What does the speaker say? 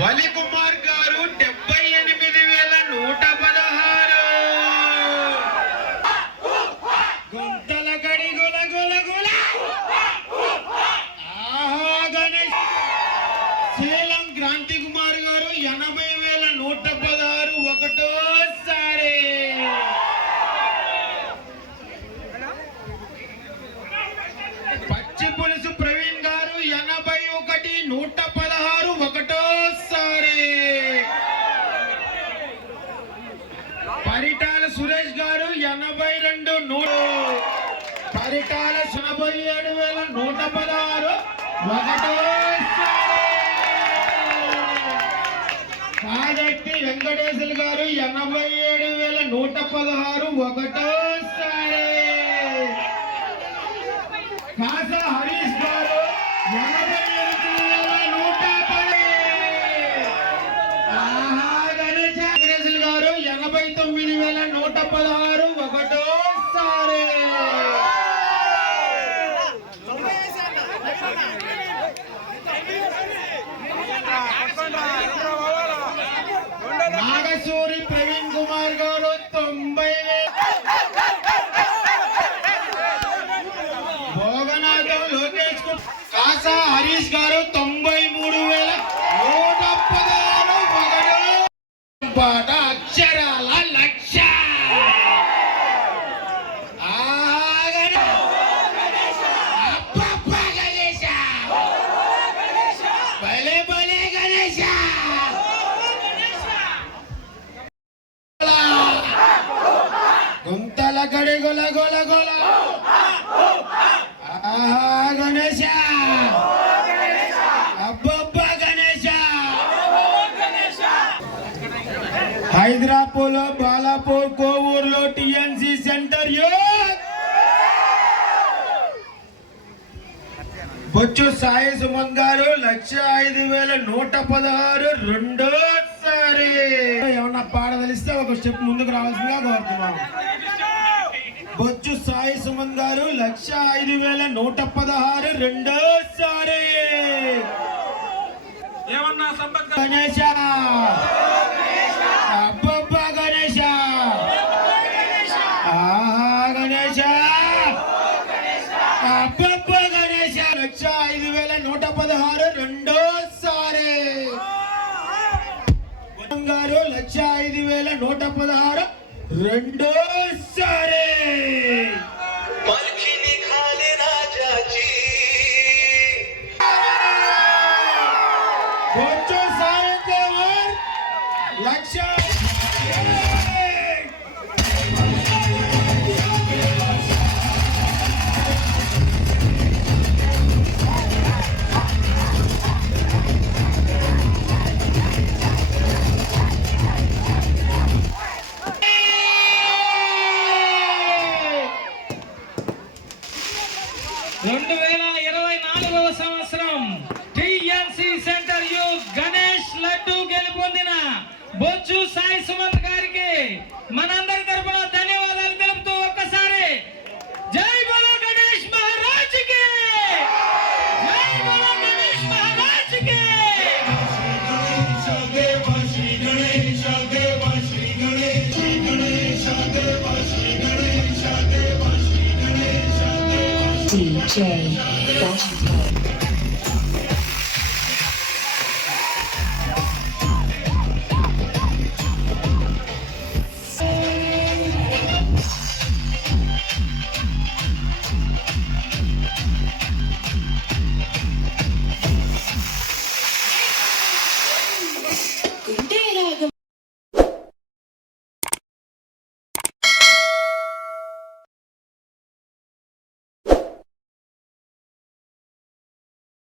వలి కుమార్ గారు 78,116. గుంతల గడి గుల గుల గుల. ఆహా గణేష్. సేలం క్రాంతి కుమార్ గారు 80,116 ఒకటోసారి. పచ్చి పులుసు ప్రవీణ్ గారు 81,116 ఒకటోసారి. పరిటాల సురేష్ గారు 82,100. పరిటాల 87,116 ఒకటోసారి. కాదట్టి వెంకటేశ్వర గారు 87,116 ఒకటోసారి. కాసా హరీష్ గారు 88,110. ఆహా గణేష్. వెంకటేశ్వర గారు 89,116 ఒకటోసారి. నాగసూరి ప్రవీణ్ కుమార్ గారు 90,000. భోగనాథం లోకేష్ కాసా హరీష్ గారు 93,116 ఒకటో అక్షరాల లక్ష. భలే భలే గణేశ. గుంతల గడి గొల గొల గొల. ఆహా గణేశ. అబ్బబ్బా గణేశ. హైదరాబాద్, బాలాపూర్, కోవూరులో TNC centre youth. Bochu Sai Suman గారు 105,116 రెండోసారి. ఏమన్నా పాడదలిస్తే ఒక స్టెప్ ముందుకు రావాల్సిందిగా కోరుతున్నాం. బొచ్చు సాయి సుమన్ గారు 105,116 రెండోసారి. ఏమన్నా సంపత్ గణేశ. అబ్బబ్బా గణేశ. ఆహా గణేశ. అబ్బబ్బా గణేశ. 105,116 రెండోసారి. గారు 105,116 రెండోసారి. బొచ్చు సాయి కుమార్ 1,00,000. సంవత్సరం TNC centre youth Ganesh laddu గెలుపొందిన బొచ్చు సాయి సుమంత్ గారికి మనందరి తరపున ధన్యవాదాలు తెలుపుతూ ఒక్కసారి జై బోలో గణేష్ మహారాజ్ కి. జై బోలో గణేష్ మహారాజ్ కి. DJ